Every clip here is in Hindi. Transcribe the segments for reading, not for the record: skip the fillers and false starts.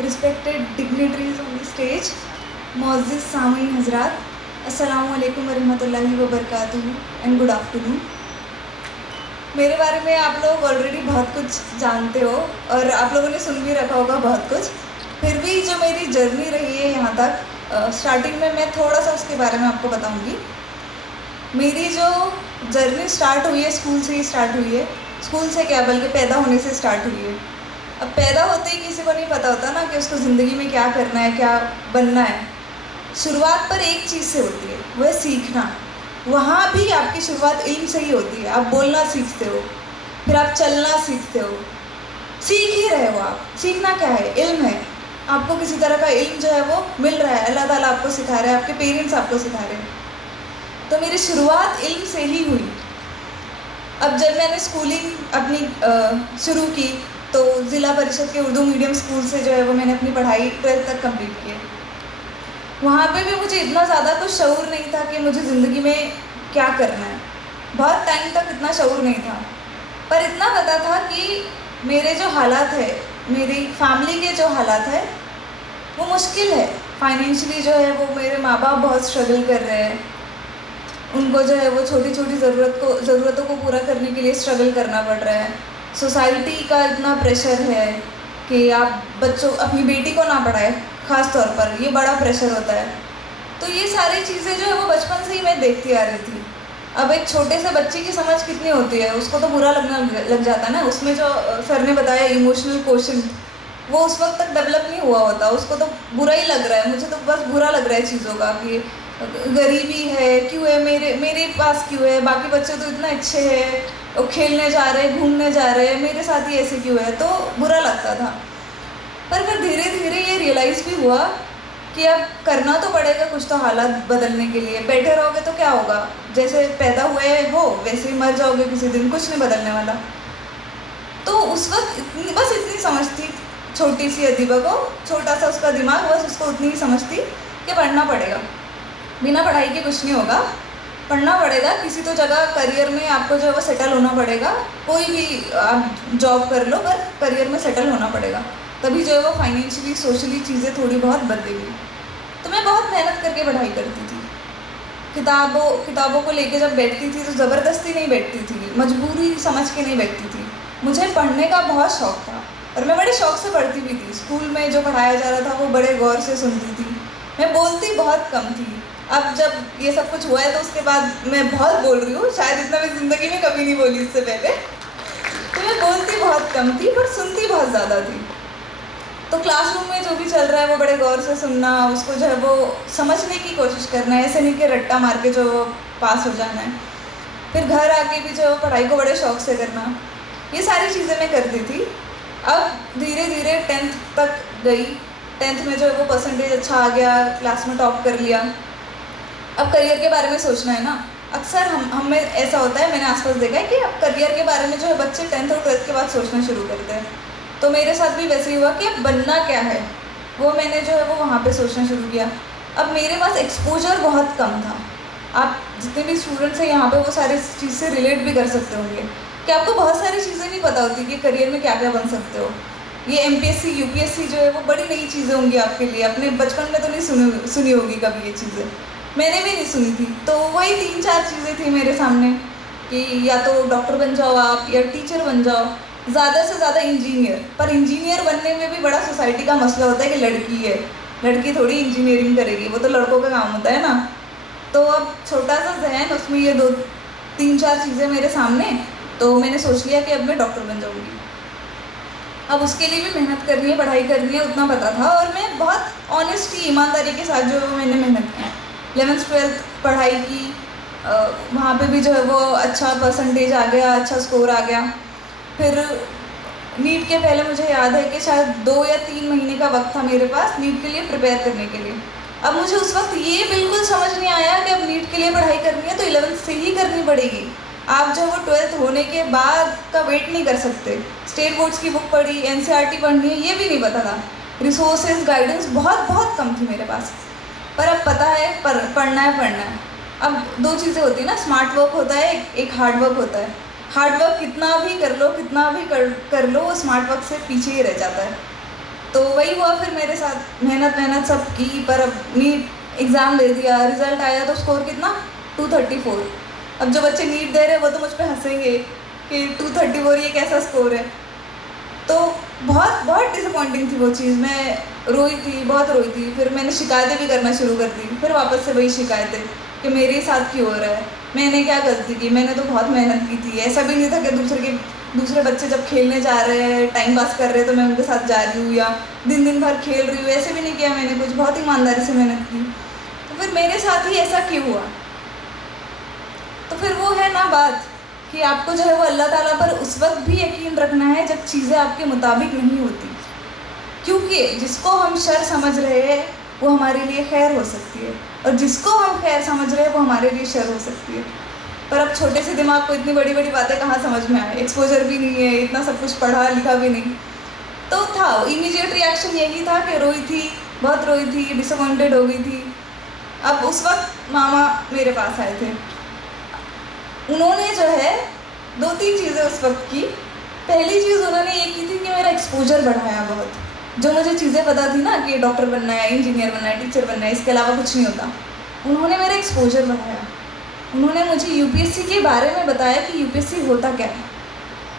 respected dignitaries on the stage, Muazzez Samin Hazrat, Assalamu alaikum warahmatullahi wabarakatuh and good afternoon. मेरे बारे में आप लोग ऑलरेडी बहुत कुछ जानते हो और आप लोगों ने सुन भी रखा होगा बहुत कुछ. फिर भी जो मेरी जर्नी रही है यहाँ तक, स्टार्टिंग में मैं थोड़ा सा उसके बारे में आपको बताऊँगी. मेरी जो जर्नी स्टार्ट हुई है स्कूल से ही स्टार्ट हुई है. स्कूल से क्या, बल्कि पैदा होने से स्टार्ट हुई है. अब पैदा होते ही किसी को नहीं पता होता ना कि उसको ज़िंदगी में क्या करना है, क्या बनना है. शुरुआत पर एक चीज़ से होती है, वह सीखना. वहाँ भी आपकी शुरुआत इल्म से ही होती है. आप बोलना सीखते हो, फिर आप चलना सीखते हो, सीख ही रहे हो आप. सीखना क्या है? इल्म है. आपको किसी तरह का इल्म जो है वो मिल रहा है, अल्लाह ताला आपको सिखा रहे हैं, आपके पेरेंट्स आपको सिखा रहे हैं. तो मेरी शुरुआत इल्म से ही हुई. अब जब मैंने स्कूलिंग अपनी शुरू की तो ज़िला परिषद के उर्दू मीडियम स्कूल से जो है वो मैंने अपनी पढ़ाई 12th तक कंप्लीट की. वहाँ पे भी मुझे इतना ज़्यादा कुछ शऊर नहीं था कि मुझे ज़िंदगी में क्या करना है. बहुत टाइम तक इतना शऊर नहीं था, पर इतना पता था कि मेरे जो हालात है, मेरी फैमिली के जो हालात है वो मुश्किल है. फाइनेंशियली जो है वो मेरे माँ बाप बहुत स्ट्रगल कर रहे हैं. उनको जो है वो छोटी छोटी ज़रूरतों को पूरा करने के लिए स्ट्रगल करना पड़ रहा है. सोसाइटी का इतना प्रेशर है कि आप अपनी बेटी को ना पढ़ाए, ख़ास तौर पर ये बड़ा प्रेशर होता है. तो ये सारी चीज़ें जो है वो बचपन से ही मैं देखती आ रही थी. अब एक छोटे से बच्चे की समझ कितनी होती है, उसको तो बुरा लगना लग जाता है ना. उसमें जो सर ने बताया इमोशनल क्वेश्चन, वो उस वक्त तक डेवलप नहीं हुआ होता. उसको तो बुरा ही लग रहा है. मुझे तो बस बुरा लग रहा है चीज़ों का कि गरीबी है, क्यों है, मेरे पास क्यों है, बाकी बच्चे तो इतना अच्छे हैं, वो खेलने जा रहे हैं, घूमने जा रहे हैं, मेरे साथ ही ऐसे क्यों है. तो बुरा लगता था. पर फिर धीरे धीरे ये रियलाइज़ भी हुआ कि अब करना तो पड़ेगा कुछ, तो हालात बदलने के लिए. बैठे रहोगे तो क्या होगा, जैसे पैदा हुए हो वैसे ही मर जाओगे किसी दिन, कुछ नहीं बदलने वाला. तो उस वक्त बस इतनी समझ थी छोटी सी अदीबा को, छोटा सा उसका दिमाग, बस उसको उतनी ही समझ थी कि पढ़ना पड़ेगा. बिना पढ़ाई के कुछ नहीं होगा, पढ़ना पड़ेगा. किसी तो जगह करियर में आपको जो है वो सेटल होना पड़ेगा. कोई भी आप जॉब कर लो, पर करियर में सेटल होना पड़ेगा. तभी जो है वो फाइनेंशियली सोशली चीज़ें थोड़ी बहुत बदलेगी. तो मैं बहुत मेहनत करके पढ़ाई करती थी. किताबों को लेके जब बैठती थी तो ज़बरदस्ती नहीं बैठती थी, मजबूरी समझ के नहीं बैठती थी. मुझे पढ़ने का बहुत शौक़ था और मैं बड़े शौक़ से पढ़ती भी थी. स्कूल में जो पढ़ाया जा रहा था वो बड़े गौर से सुनती थी. मैं बोलती बहुत कम थी. अब जब ये सब कुछ हुआ है तो उसके बाद मैं बहुत बोल रही हूँ. शायद इतना मैं ज़िंदगी में कभी नहीं बोली इससे पहले. तो मैं बोलती बहुत कम थी पर सुनती बहुत ज़्यादा थी. तो क्लासरूम में जो भी चल रहा है वो बड़े गौर से सुनना, उसको जो है वो समझने की कोशिश करना है. ऐसे नहीं कि रट्टा मार के जो पास हो जाना है. फिर घर आके भी जो पढ़ाई को बड़े शौक़ से करना, ये सारी चीज़ें मैं करती थी. अब धीरे धीरे 10th तक गई. 10th में जो है वो परसेंटेज अच्छा आ गया, क्लास में टॉप कर लिया. अब करियर के बारे में सोचना है ना. अक्सर हम में ऐसा होता है, मैंने आसपास देखा है कि अब करियर के बारे में जो है बच्चे 10th और 12th के बाद सोचना शुरू करते हैं. तो मेरे साथ भी वैसे ही हुआ कि अब बनना क्या है वो मैंने जो है वो वहाँ पे सोचना शुरू किया. अब मेरे पास एक्सपोजर बहुत कम था. आप जितने भी स्टूडेंट्स हैं यहाँ पे वो सारी चीज़ से रिलेट भी कर सकते होंगे कि आपको बहुत सारी चीज़ें नहीं पता होती कि करियर में क्या क्या बन सकते हो. ये MPSC UPSC जो है वो बड़ी नई चीज़ें होंगी आपके लिए. अपने बचपन में तो नहीं सुनी होगी कभी ये चीज़ें. मैंने भी नहीं सुनी थी. तो वही 3-4 चीज़ें थी मेरे सामने कि या तो डॉक्टर बन जाओ आप, या टीचर बन जाओ, ज़्यादा से ज़्यादा इंजीनियर. पर इंजीनियर बनने में भी बड़ा सोसाइटी का मसला होता है कि लड़की है, लड़की थोड़ी इंजीनियरिंग करेगी, वो तो लड़कों का काम होता है ना. तो अब छोटा सा जहन, उसमें ये 2-3-4 चीज़ें मेरे सामने. तो मैंने सोच लिया कि अब मैं डॉक्टर बन जाऊँगी. अब उसके लिए भी मेहनत करनी है, पढ़ाई करनी है, उतना पता था. और मैं बहुत ऑनेस्टली, ईमानदारी के साथ जो मैंने मेहनत की. 11th 12th पढ़ाई की. वहाँ पे भी जो है वो अच्छा परसेंटेज आ गया, अच्छा स्कोर आ गया. फिर नीट के पहले मुझे याद है कि शायद 2 या 3 महीने का वक्त था मेरे पास नीट के लिए प्रिपेयर करने के लिए. अब मुझे उस वक्त ये बिल्कुल समझ नहीं आया कि अब नीट के लिए पढ़ाई करनी है तो 11th से ही करनी पड़ेगी. आप जो वो 12th होने के बाद का वेट नहीं कर सकते. स्टेट बोर्ड्स की बुक पढ़ी, NCERT पढ़नी है, ये भी नहीं पता था. रिसोर्सेज, गाइडेंस बहुत कम थी मेरे पास. पर अब पता है, पढ़ना है. अब 2 चीज़ें होती है ना, स्मार्ट वर्क होता है, एक हार्ड वर्क होता है. हार्ड वर्क कितना भी कर लो, वो स्मार्ट वर्क से पीछे ही रह जाता है. तो वही हुआ फिर मेरे साथ, मेहनत मेहनत सब की, पर अब नीट एग्ज़ाम दे दिया, रिज़ल्ट आया तो स्कोर कितना 234। अब जो बच्चे नीट दे रहे हैं वो तो मुझ पर हंसेंगे कि 234 ये कैसा स्कोर है। तो बहुत बहुत डिसअपॉइंटिंग थी वो चीज़, मैं रोई थी, बहुत रोई थी। फिर मैंने शिकायतें भी करना शुरू कर दी, फिर वापस से वही शिकायतें कि मेरे साथ क्यों हो रहा है, मैंने क्या गलती की, मैंने तो बहुत मेहनत की थी। ऐसा भी नहीं था कि दूसरे बच्चे जब खेलने जा रहे हैं, टाइम पास कर रहे हैं तो मैं उनके साथ जा रही हूँ या दिन भर खेल रही हूँ, ऐसे भी नहीं किया मैंने कुछ, बहुत ईमानदारी से मेहनत की। तो फिर मेरे साथ ही ऐसा क्यों हुआ? तो फिर वो है ना बात कि आपको जो है वो अल्लाह ताला पर उस वक्त भी यकीन रखना है जब चीज़ें आपके मुताबिक नहीं होती, क्योंकि जिसको हम शर समझ रहे हैं वो हमारे लिए खैर हो सकती है, और जिसको हम खैर समझ रहे हैं वो हमारे लिए शर हो सकती है। पर अब छोटे से दिमाग को इतनी बड़ी बड़ी बातें कहाँ समझ में आए, एक्सपोजर भी नहीं है, इतना सब कुछ पढ़ा लिखा भी नहीं। तो था इमीडिएट रिएक्शन यही था कि रोई थी, बहुत रोई थी, डिसअपॉइंटेड हो गई थी। अब उस वक्त मामा मेरे पास आए थे, उन्होंने जो है 2-3 चीज़ें उस वक्त की। पहली चीज़ उन्होंने ये की थी कि मेरा एक्सपोजर बढ़ाया बहुत। जो मुझे चीज़ें पता थी ना कि डॉक्टर बनना है, इंजीनियर बनना है, टीचर बनना है, इसके अलावा कुछ नहीं होता, उन्होंने मेरा एक्सपोजर बढ़ाया। उन्होंने मुझे यूपीएससी के बारे में बताया कि यूपीएससी होता क्या है,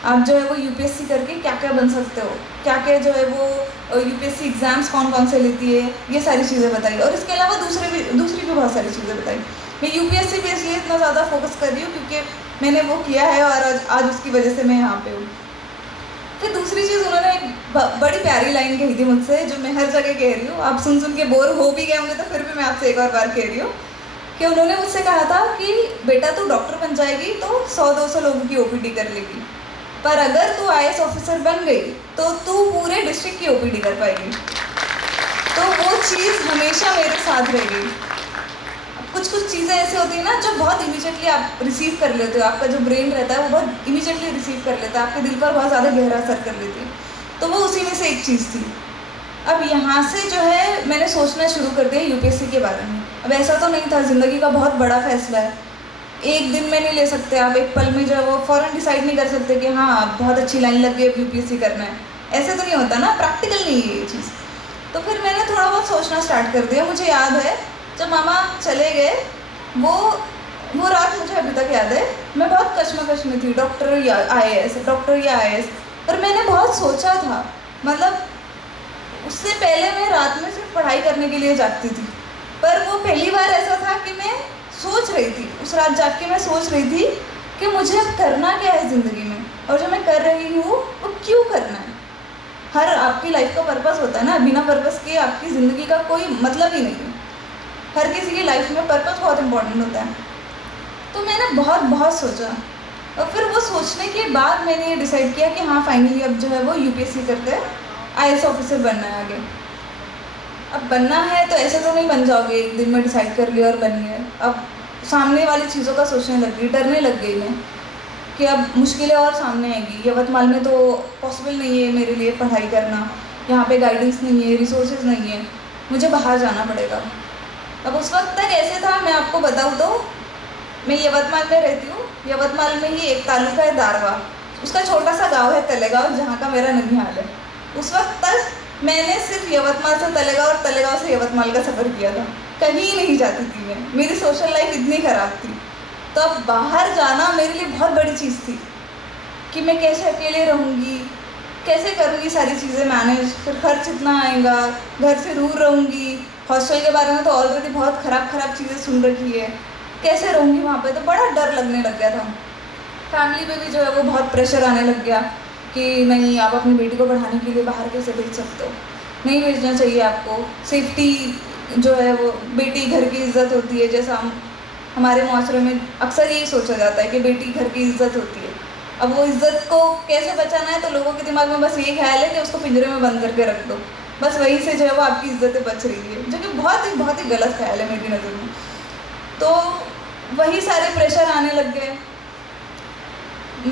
आप जो है वो यूपीएससी करके क्या क्या बन सकते हो, क्या क्या जो है वो यूपीएससी एग्ज़ाम्स कौन कौन से लेती है, ये सारी चीज़ें बताई। और इसके अलावा दूसरी भी बहुत सारी चीज़ें बताई। मैं यूपीएससी पे इसलिए इतना ज़्यादा फोकस कर रही हूँ क्योंकि मैंने वो किया है और आज उसकी वजह से मैं यहाँ पे हूँ। फिर दूसरी चीज़ उन्होंने एक बड़ी प्यारी लाइन कही थी मुझसे, जो मैं हर जगह कह रही हूँ, आप सुन के बोर हो भी गए होंगे तो फिर भी मैं आपसे एक और बार कह रही हूँ कि उन्होंने मुझसे कहा था कि बेटा तू डॉक्टर बन जाएगी तो 100-200 लोगों की ओपीडी कर लेगी, पर अगर तू आईएएस ऑफिसर बन गई तो तू पूरे डिस्ट्रिक्ट की ओपीडी कर पाएगी। तो वो चीज़ हमेशा मेरे साथ रहेगी। कुछ चीज़ें ऐसी होती हैं ना जो बहुत इमीडिएटली आप रिसीव कर लेते हो, आपका जो ब्रेन रहता है वो बहुत इमीडिएटली रिसीव कर लेता है, आपके दिल पर बहुत ज़्यादा गहरा असर कर लेती है। तो वो उसी में से एक चीज़ थी। अब यहाँ से जो है मैंने सोचना शुरू कर दिया यूपीएससी के बारे में। अब ऐसा तो नहीं था, ज़िंदगी का बहुत बड़ा फैसला है, एक दिन में नहीं ले सकते आप, एक पल में जो है वो फ़ौरन डिसाइड नहीं कर सकते कि हाँ आप बहुत अच्छी लाइन लग गई, अब यूपीएससी करना है, ऐसे तो नहीं होता ना, प्रैक्टिकल नहीं है ये चीज़। तो फिर मैंने थोड़ा बहुत सोचना स्टार्ट कर दिया। मुझे याद है जब मामा चले गए, वो रात मुझे अभी तक याद है, मैं बहुत कश्मकश में थी, डॉक्टर या आईएएस। और मैंने बहुत सोचा था, मतलब उससे पहले मैं रात में सिर्फ पढ़ाई करने के लिए जागती थी, पर वो पहली बार ऐसा था कि मैं सोच रही थी, उस रात जाग के मैं सोच रही थी कि मुझे अब करना क्या है ज़िंदगी में, और जो मैं कर रही हूँ वो क्यों करना है। हर आपकी लाइफ का पर्पस होता है ना, बिना पर्पस के आपकी ज़िंदगी का कोई मतलब ही नहीं है। हर किसी की लाइफ में पर्पस बहुत इंपॉर्टेंट होता है। तो मैंने बहुत सोचा, और फिर वो सोचने के बाद मैंने ये डिसाइड किया कि हाँ फाइनली अब जो है वो यूपीएससी करते हैं, आईएएस ऑफिसर बनना है आगे। अब बनना है तो ऐसे तो नहीं बन जाओगे, एक दिन में डिसाइड कर लिया और बन गए। अब सामने वाली चीज़ों का सोचने लग गई, डरने लग गई मैं कि अब मुश्किलें और सामने आएंगी। यवतमाल में तो पॉसिबल नहीं है मेरे लिए पढ़ाई करना, यहाँ पे गाइडेंस नहीं है, रिसोर्सेज नहीं है, मुझे बाहर जाना पड़ेगा। अब उस वक्त तक ऐसे था, मैं आपको बताऊँ तो मैं यवतमाल में रहती हूँ, यवतमाल में ही एक तालुका है दारवा, उसका छोटा सा गांव है तलेगांव, जहाँ का मेरा ननिहाल है। उस वक्त तक मैंने सिर्फ यवतमाल से तलेगांव और तलेगांव से यवतमाल का सफ़र किया था, कहीं नहीं जाती थी मैं, मेरी सोशल लाइफ इतनी ख़राब थी। तो अब बाहर जाना मेरे लिए बहुत बड़ी चीज़ थी कि मैं कैसे अकेले रहूँगी, कैसे करूँगी सारी चीज़ें मैनेज, फिर खर्च इतना आएगा, घर से दूर रहूँगी, हॉस्टल के बारे में तो ऑलरेडी बहुत ख़राब चीज़ें सुन रखी है, कैसे रहूँगी वहाँ पे, तो बड़ा डर लगने लग गया था। फैमिली पे भी जो है वो बहुत प्रेशर आने लग गया कि नहीं आप अपनी बेटी को पढ़ाने के लिए बाहर कैसे भेज सकते हो, नहीं भेजना चाहिए आपको, सेफ्टी जो है वो, बेटी घर की इज़्ज़त होती है, जैसा हमारे माशरे में अक्सर यही सोचा जाता है कि बेटी घर की इज़्ज़त होती है। अब वो इज़्ज़त को कैसे बचाना है, तो लोगों के दिमाग में बस ये ख्याल है कि उसको पिंजरे में बंद करके रख दो, बस वहीं से जो है वो आपकी इज़्ज़तें बच रही है, जो कि बहुत ही गलत ख्याल है मेरी नज़र में। तो वही सारे प्रेशर आने लग गए,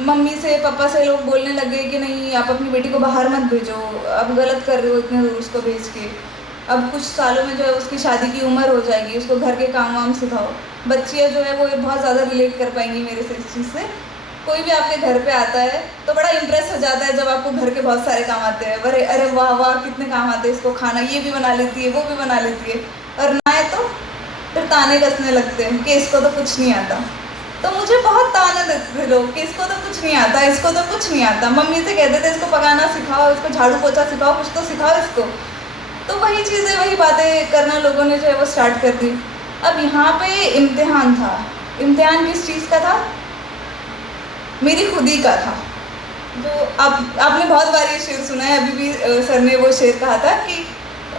मम्मी से पापा से लोग बोलने लग गए कि नहीं आप अपनी बेटी को बाहर मत भेजो, अब गलत कर रहे हो इतने दूर उसको भेज के, अब कुछ सालों में जो है उसकी शादी की उम्र हो जाएगी, उसको घर के काम वाम सिखाओ। बच्चियाँ जो है वो बहुत ज़्यादा रिलेट कर पाएंगी मेरे से इस चीज़ से कोई भी आपके घर पे आता है तो बड़ा इम्प्रेस हो जाता है जब आपको घर के बहुत सारे काम आते हैं। अरे अरे वाह वाह कितने काम आते हैं इसको, खाना ये भी बना लेती है वो भी बना लेती है। और ना है तो फिर ताने कसने लगते हैं कि इसको तो कुछ नहीं आता। तो मुझे बहुत ताने देते थे लोग कि इसको तो कुछ नहीं आता, इसको तो कुछ नहीं आता। मम्मी से कहते थे इसको पकाना सिखाओ, इसको झाड़ू पोछा सिखाओ, कुछ तो सिखाओ इसको। तो वही चीज़ें वही बातें करना लोगों ने जो है वो स्टार्ट कर दी। अब यहाँ पे इम्तिहान था। इम्तिहान किस चीज़ का था? मेरी खुदी का था। तो आपने बहुत बार ये शेर सुना है, अभी भी सर ने वो शेर कहा था कि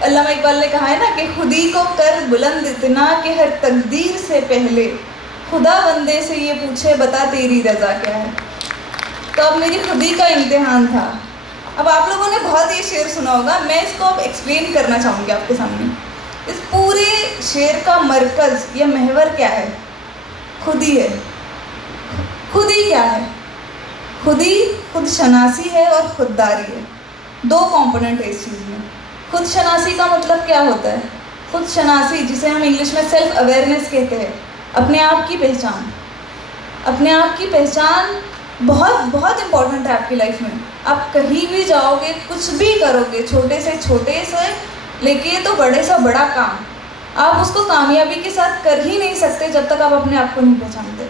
अल्लामा इकबाल ने कहा है ना कि खुदी को कर बुलंद इतना कि हर तकदीर से पहले खुदा बंदे से ये पूछे बता तेरी रज़ा क्या है। तो अब मेरी खुदी का इम्तिहान था। अब आप लोगों ने बहुत ये शेर सुना होगा, मैं इसको अब एक्सप्लेन करना चाहूँगी आपके सामने। इस पूरे शेर का मरकज़ या महवर क्या है? खुदी है। खुदी क्या है? खुदी खुद शनासी है और खुददारी है। दो कंपोनेंट है इस चीज़ में। खुद शनासी का मतलब क्या होता है? खुद शनासी, जिसे हम इंग्लिश में सेल्फ अवेयरनेस कहते हैं, अपने आप की पहचान। अपने आप की पहचान बहुत बहुत इम्पॉर्टेंट है आपकी लाइफ में। आप कहीं भी जाओगे, कुछ भी करोगे, छोटे से लेके तो बड़े से बड़ा काम, आप उसको कामयाबी के साथ कर ही नहीं सकते जब तक आप अपने आप को नहीं पहचानते।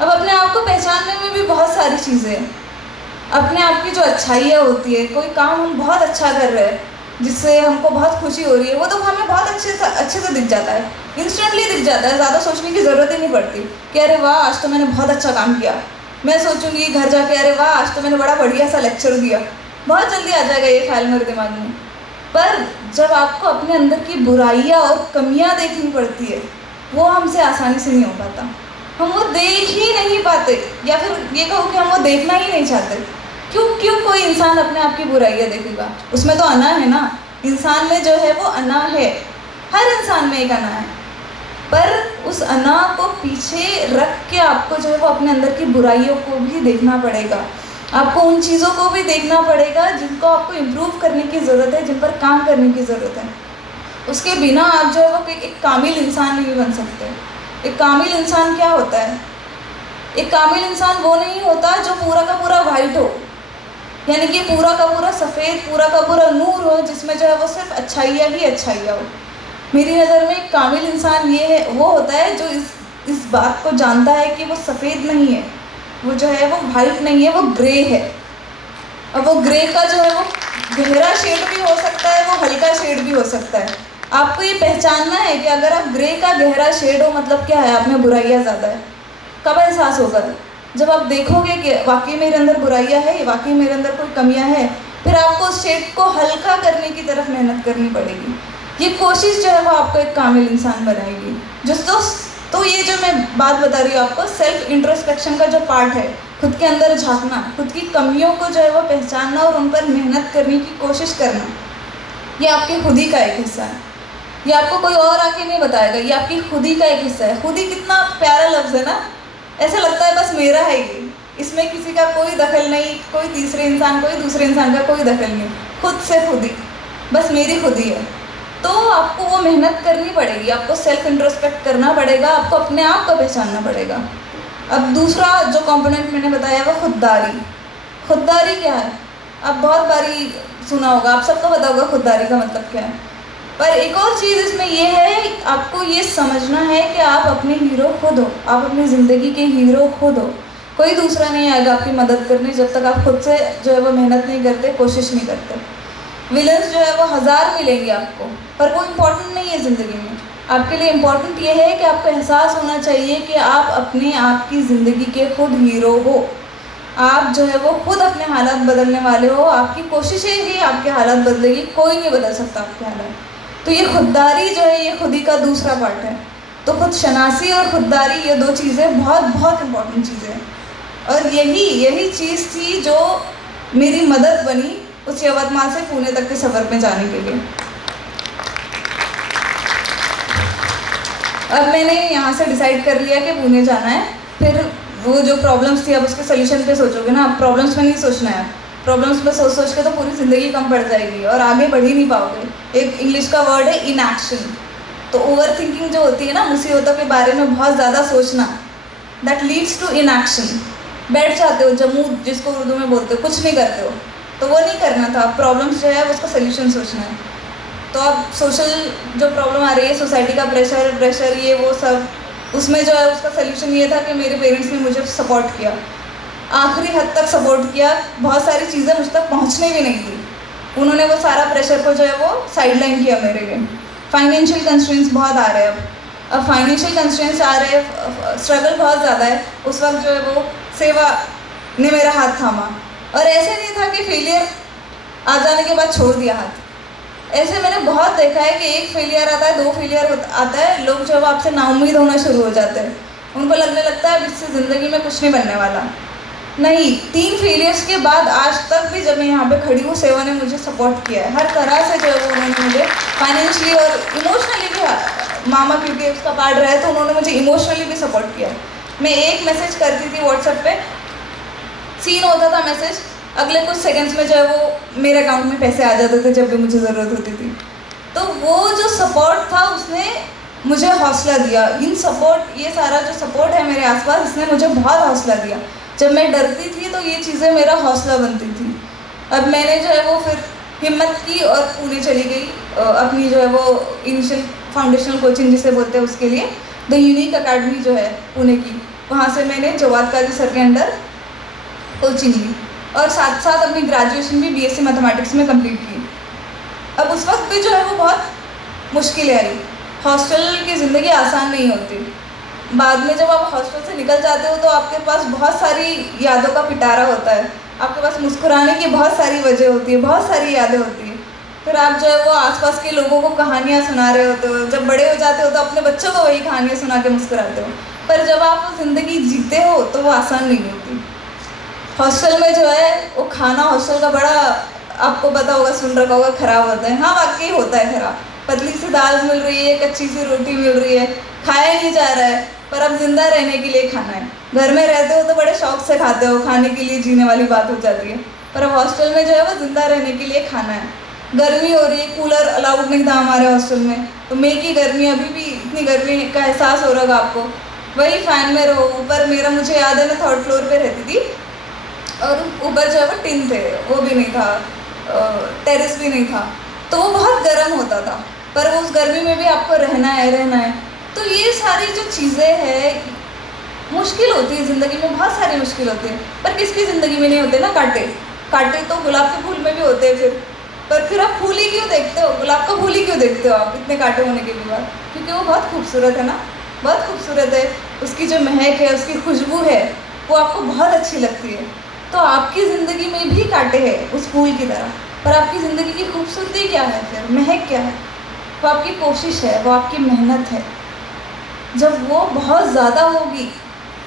अब अपने आप को पहचानने में भी बहुत सारी चीज़ें हैं। अपने आप की जो अच्छाइयाँ होती है, कोई काम हम बहुत अच्छा कर रहे हैं जिससे हमको बहुत खुशी हो रही है, वो तो हमें बहुत अच्छे से दिख जाता है, इंस्टेंटली दिख जाता है। ज़्यादा सोचने की ज़रूरत ही नहीं पड़ती कि अरे वाह आज तो मैंने बहुत अच्छा काम किया। मैं सोचूंगी घर जाके अरे वाह आज तो मैंने बड़ा बढ़िया सा लेक्चर दिया, बहुत जल्दी आ जाएगा ये ख्याल मेरे दिमाग में। पर जब आपको अपने अंदर की बुराइयाँ और कमियाँ देखनी पड़ती है, वो हमसे आसानी से नहीं हो पाता। हम वो देख ही नहीं पाते, या फिर ये कहो कि हम वो देखना ही नहीं चाहते। क्यों कोई इंसान अपने आप की बुराइयाँ देखेगा? उसमें तो अना है ना, इंसान में जो है वो अना है, हर इंसान में एक अना है। पर उस अना को पीछे रख के आपको जो है वो अपने अंदर की बुराइयों को भी देखना पड़ेगा। आपको उन चीज़ों को भी देखना पड़ेगा जिनको आपको इम्प्रूव करने की ज़रूरत है, जिन पर काम करने की ज़रूरत है। उसके बिना आप जो है वो एक कामिल इंसान नहीं बन सकते। एक कामिल इंसान क्या होता है? एक कामिल इंसान वो नहीं होता जो पूरा का पूरा वाइट हो, यानी कि पूरा का पूरा सफ़ेद, पूरा का पूरा नूर हो, जिसमें जो है वो सिर्फ अच्छाइयाँ ही अच्छाइयाँ हो। मेरी नज़र में एक कामिल इंसान ये है, वो होता है जो इस बात को जानता है कि वो सफ़ेद नहीं है, वो जो है वो वाइट नहीं है, वो ग्रे है। और वो ग्रे का जो है वो गहरा शेड भी हो सकता है, वो हल्का शेड भी हो सकता है। आपको ये पहचानना है कि अगर आप ग्रे का गहरा शेड हो मतलब क्या है? आप में बुराइयाँ ज़्यादा है। कब एहसास होगा? जब आप देखोगे कि वाकई मेरे अंदर बुराइयाँ है, वाकई मेरे अंदर कोई कमियाँ है, फिर आपको उस शेड को हल्का करने की तरफ मेहनत करनी पड़ेगी। ये कोशिश जो है वो आपको एक कामिल इंसान बनाएगी। तो ये जो मैं बात बता रही हूँ आपको, सेल्फ इंट्रोस्पेक्शन का जो पार्ट है, खुद के अंदर झांकना, खुद की कमियों को जो है वो पहचानना और उन पर मेहनत करने की कोशिश करना, ये आपकी खुदी का एक हिस्सा है। ये आपको कोई और आके नहीं बताएगा, ये आपकी खुदी का एक हिस्सा है। खुदी कितना प्यारा लफ्ज़ है ना, ऐसा लगता है बस मेरा है ये, इसमें किसी का कोई दखल नहीं, कोई तीसरे इंसान, कोई दूसरे इंसान का कोई दखल नहीं, खुद से खुदी, बस मेरी खुदी है। तो आपको वो मेहनत करनी पड़ेगी, आपको सेल्फ इंट्रोस्पेक्ट करना पड़ेगा, आपको अपने आप को पहचानना पड़ेगा। अब दूसरा जो कंपोनेंट मैंने बताया वो खुददारी। खुददारी क्या है? आप बहुत बारी सुना होगा, आप सबको पता होगा खुददारी का मतलब क्या है। पर एक और चीज़ इसमें ये है, आपको ये समझना है कि आप अपने हीरो खुद हो, आप अपनी ज़िंदगी के हीरो खुद हो। कोई दूसरा नहीं आएगा आपकी मदद करने जब तक आप खुद से जो है वो मेहनत नहीं करते, कोशिश नहीं करते। विलन्स जो है वो 1000 मिलेंगे आपको, पर वो इम्पोर्टेंट नहीं है ज़िंदगी में। आपके लिए इम्पोर्टेंट ये है कि आपको एहसास होना चाहिए कि आप अपने आप की ज़िंदगी के खुद हीरो हो। आप जो है वो खुद अपने हालात बदलने वाले हो। आपकी कोशिशें ही आपके हालात बदलेगी, कोई नहीं बदल सकता आपके हालात। तो ये खुददारी जो है ये खुदी का दूसरा पार्ट है। तो खुद शनासी और खुददारी, ये दो चीज़ें बहुत बहुत इम्पोर्टेंट चीज़ें हैं। और यही चीज़ थी जो मेरी मदद बनी उस यवतमाल से पुणे तक के सफ़र में जाने के लिए। अब मैंने यहाँ से डिसाइड कर लिया कि पुणे जाना है। फिर वो जो प्रॉब्लम्स थी, अब उसके सोल्यूशन पे सोचोगे ना, अब प्रॉब्लम्स में नहीं सोचना है। प्रॉब्लम्स पे सोच के तो पूरी ज़िंदगी कम पड़ जाएगी और आगे बढ़ ही नहीं पाओगे। एक इंग्लिश का वर्ड है इनएक्शन। तो ओवर थिंकिंग जो होती है ना, मुसीबतों के बारे में बहुत ज़्यादा सोचना, दैट लीड्स टू इनएक्शन। बैठ जाते हो, जमूद जिसको उर्दू में बोलते हो, कुछ नहीं करते हो। तो वो नहीं करना था, प्रॉब्लम्स जो है उसका सोल्यूशन सोचना है। तो अब सोशल जो प्रॉब्लम आ रही है, सोसाइटी का प्रेशर ये वो सब, उसमें जो है उसका सोल्यूशन ये था कि मेरे पेरेंट्स ने मुझे सपोर्ट किया, आखिरी हद तक सपोर्ट किया। बहुत सारी चीज़ें मुझ तक पहुँचने भी नहीं दी, उन्होंने वो सारा प्रेशर को जो है वो साइडलाइन किया मेरे लिए। फाइनेंशियल कंस्ट्रेंट्स बहुत आ रहे हैं, अब फाइनेंशियल कंस्ट्रेंट्स आ रहे हैं, स्ट्रगल बहुत ज़्यादा है। उस वक्त जो है वो सेवा ने मेरा हाथ थामा, और ऐसे नहीं था कि फेलियर आ जाने के बाद छोड़ दिया हाथ। ऐसे मैंने बहुत देखा है कि एक फेलियर आता है, दो फेलियर आता है, लोग जो है वो आपसे नाउम्मीद होना शुरू हो जाते हैं, उनको लगने लगता है अब इससे ज़िंदगी में कुछ नहीं बनने वाला। नहीं, 3 फेलियर्स के बाद आज तक भी जब मैं यहाँ पे खड़ी हूँ, सेवा ने मुझे सपोर्ट किया है हर तरह से, जो है वो उन्होंने मुझे फाइनेंशियली और इमोशनली भी, मामा क्योंकि उसका पार्ट रहा है तो उन्होंने मुझे इमोशनली भी सपोर्ट किया। मैं एक मैसेज करती थी व्हाट्सएप पे, सीन होता था मैसेज, अगले कुछ सेकंड्स में जो है वो मेरे अकाउंट में पैसे आ जाते थे जब भी मुझे ज़रूरत होती थी। तो वो जो सपोर्ट था उसने मुझे हौसला दिया। ये सारा जो सपोर्ट है मेरे आसपास, इसने मुझे बहुत हौसला दिया। जब मैं डरती थी तो ये चीज़ें मेरा हौसला बनती थी। अब मैंने जो है वो फिर हिम्मत की और पुणे चली गई, अपनी जो है वो इनिशियल फाउंडेशनल कोचिंग जिसे बोलते हैं उसके लिए, द यूनिक अकेडमी जो है पुणे की, वहाँ से मैंने जवाद काजी सर के अंडर कोचिंग ली, और साथ साथ अपनी ग्रेजुएशन भी बीएससी मैथमेटिक्स में कंप्लीट की। अब उस वक्त भी जो है वो बहुत मुश्किलें आई, हॉस्टल की ज़िंदगी आसान नहीं होती। बाद में जब आप हॉस्टल से निकल जाते हो तो आपके पास बहुत सारी यादों का पिटारा होता है, आपके पास मुस्कुराने की बहुत सारी वजह होती है, बहुत सारी यादें होती हैं। फिर आप जो है वो आसपास के लोगों को कहानियाँ सुना रहे होते हो, जब बड़े हो जाते हो तो अपने बच्चों को वही कहानियाँ सुना के मुस्कुराते हो, पर जब आप वो ज़िंदगी जीते हो तो वो आसान नहीं होती। हॉस्टल में जो है वो खाना हॉस्टल का बड़ा, आपको पता होगा, सुन रखा होगा, ख़राब होता है। हाँ, वाकई होता है ख़राब, पतली सी दाल मिल रही है, कच्ची सी रोटी मिल रही है, खाया नहीं जा रहा है, पर अब जिंदा रहने के लिए खाना है। घर में रहते हो तो बड़े शौक से खाते हो, खाने के लिए जीने वाली बात हो जाती है, पर अब हॉस्टल में जो है वो जिंदा रहने के लिए खाना है। गर्मी हो रही है, कूलर अलाउड नहीं था हमारे हॉस्टल में, तो मई की गर्मी, अभी भी इतनी गर्मी का एहसास हो रहा होगा आपको, वही फ़ैन में रहो। ऊपर मेरा, मुझे याद है मैं 3rd फ्लोर पे रहती थी, और ऊपर जो है वो टिन थे, वो भी नहीं था, टेरेस भी नहीं था, तो वो बहुत गर्म होता था, पर वो उस गर्मी में भी आपको रहना है। तो ये सारी जो चीज़ें हैं, मुश्किल होती है ज़िंदगी में, बहुत सारी मुश्किल होती है, पर किसकी ज़िंदगी में नहीं होते ना कांटे तो गुलाब के फूल में भी होते हैं। फिर आप फूल ही क्यों देखते हो, गुलाब का फूल ही क्यों देखते हो आप इतने कांटे होने के बाद? क्योंकि वो बहुत खूबसूरत है ना, बहुत खूबसूरत है, उसकी जो महक है, उसकी खुशबू है, वो आपको बहुत अच्छी लगती है। तो आपकी ज़िंदगी में भी कांटे हैं उस फूल की तरह, पर आपकी ज़िंदगी की खूबसूरती क्या है, फिर महक क्या है? वो आपकी कोशिश है, वो आपकी मेहनत है। जब वो बहुत ज़्यादा होगी,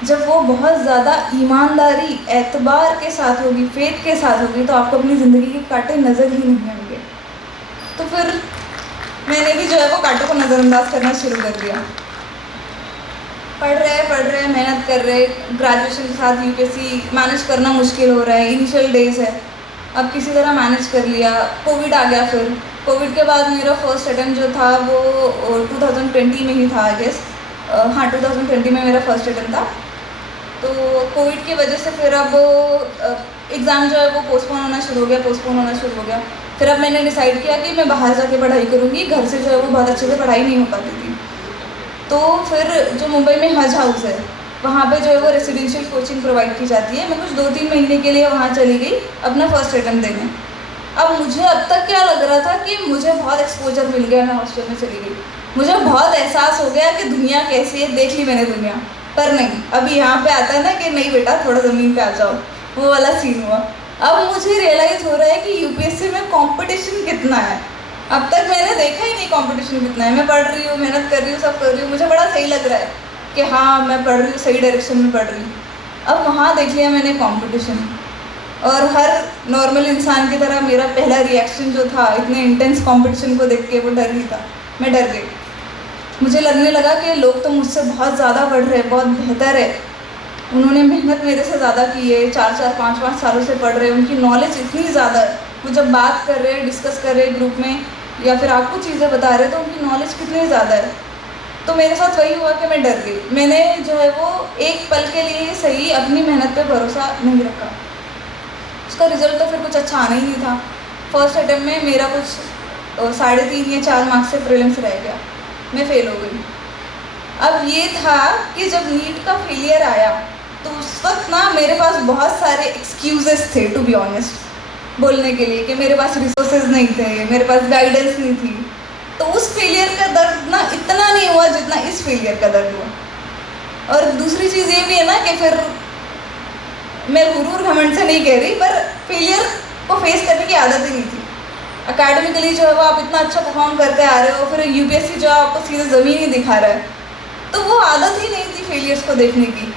जब वो बहुत ज़्यादा ईमानदारी, एतबार के साथ होगी, फेथ के साथ होगी, तो आपको अपनी ज़िंदगी के कांटे नज़र ही नहीं आएंगे। तो फिर मैंने भी जो है वो कांटों को नज़रअंदाज करना शुरू कर दिया। पढ़ रहे, मेहनत कर रहे, ग्रेजुएशन के साथ यूपीएससी मैनेज करना मुश्किल हो रहा है, इनिशियल डेज़ है, अब किसी तरह मैनेज कर लिया। कोविड आ गया, फिर कोविड के बाद मेरा फर्स्ट अटेम्प्ट जो था वो 2020 में ही था, आई गेस। हाँ, 2020 में मेरा फर्स्ट अटेम्प्ट था। तो कोविड की वजह से फिर अब एग्ज़ाम जो है वो पोस्टपोन होना शुरू हो गया। फिर अब मैंने डिसाइड किया कि मैं बाहर जाके पढ़ाई करूँगी, घर से जो है वो बहुत अच्छे से पढ़ाई नहीं हो पाती थी। तो फिर जो मुंबई में हज हाउस है, वहाँ पे जो है वो रेसिडेंशियल कोचिंग प्रोवाइड की जाती है। मैं कुछ 2-3 महीने के लिए वहाँ चली गई अपना फर्स्ट अटेम्प्ट देने। अब मुझे अब तक क्या लग रहा था कि मुझे बहुत एक्सपोजर मिल गया, मैं हॉस्टल में चली गई, मुझे बहुत एहसास हो गया कि दुनिया कैसी है, देख ली मैंने दुनिया। पर नहीं, अभी यहाँ पे आता है ना कि नहीं बेटा थोड़ा ज़मीन पे आ जाओ, वो वाला सीन हुआ। अब मुझे रियलाइज़ हो रहा है कि यूपीएससी में कंपटीशन कितना है। अब तक मैंने देखा ही नहीं कंपटीशन कितना है। मैं पढ़ रही हूँ, मेहनत कर रही हूँ, सब कर रही हूँ, मुझे बड़ा सही लग रहा है कि हाँ मैं पढ़ रही हूँ, सही डायरेक्शन में पढ़ रही हूँ। अब वहाँ देख लिया मैंने कंपटीशन, और हर नॉर्मल इंसान की तरह मेरा पहला रिएक्शन जो था इतने इंटेंस कंपटीशन को देख के, वो डर ही था। मैं डर गई, मुझे लगने लगा कि लोग तो मुझसे बहुत ज़्यादा पढ़ रहे हैं, बहुत बेहतर है, उन्होंने मेहनत मेरे से ज़्यादा की है, 4-4, 5-5 सालों से पढ़ रहे हैं, उनकी नॉलेज इतनी ज़्यादा है। वो जब बात कर रहे हैं, डिस्कस कर रहे हैं ग्रुप में, या फिर आपको चीज़ें बता रहे हैं, तो उनकी नॉलेज कितनी ज़्यादा है। तो मेरे साथ वही हुआ कि मैं डर गई। मैंने जो है वो एक पल के लिए सही अपनी मेहनत पे भरोसा नहीं रखा। उसका रिजल्ट तो फिर कुछ अच्छा आना ही नहीं था। फर्स्ट अटेम्प्ट में मेरा कुछ 3.5 या 4 मार्क्स से प्रीलिम्स रह गया, मैं फ़ेल हो गई। अब ये था कि जब नीट का फेलियर आया तो उस वक्त ना मेरे पास बहुत सारे एक्सक्यूजेस थे, टू बी ऑनेस्ट, बोलने के लिए कि मेरे पास रिसोर्सेज नहीं थे, मेरे पास गाइडेंस नहीं थी। तो उस फेलियर का दर्द ना इतना नहीं हुआ जितना इस फेलियर का दर्द हुआ। और दूसरी चीज़ ये भी है ना कि फिर मैं गुरूर घमंड से नहीं कह रही, पर फेलियर को फेस करने की आदत ही नहीं थी। अकेडमिकली जो है वो आप इतना अच्छा परफॉर्म करते आ रहे हो, फिर यूपीएससी जो आपको सीधे ज़मीन ही दिखा रहा है, तो वो आदत ही नहीं थी फेलियर्स को देखने की।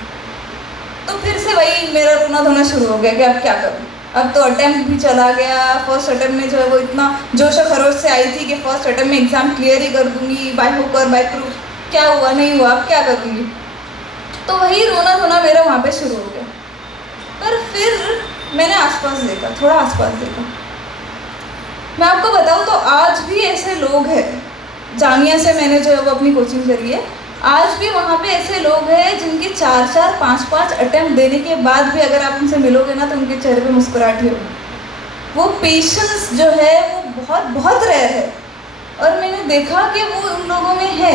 तो फिर से वही मेरा रोना धोना शुरू हो गया कि अब क्या करूँ। अब तो अटेम्प्ट भी चला गया। फर्स्ट अटेम्प्ट में जो है वो इतना जोश और खरोश से आई थी कि फर्स्ट अटेम्प्ट में एग्ज़ाम क्लियर ही कर दूँगी बाय हुक और बाय क्रूफ। क्या हुआ, नहीं हुआ, अब क्या करूँगी। तो वही रोना धोना मेरा वहाँ पे शुरू हो गया। पर फिर मैंने आसपास देखा, थोड़ा आसपास देखा। मैं आपको बताऊँ तो आज भी ऐसे लोग हैं, जामिया से मैंने जो है वो अपनी कोचिंग करी है, आज भी वहाँ पे ऐसे लोग हैं जिनके 4-4, 5-5 अटेम्प्ट देने के बाद भी अगर आप उनसे मिलोगे ना तो उनके चेहरे पे मुस्कुराहट ही होगी। वो पेशेंस जो है वो बहुत बहुत रेयर है, और मैंने देखा कि वो उन लोगों में है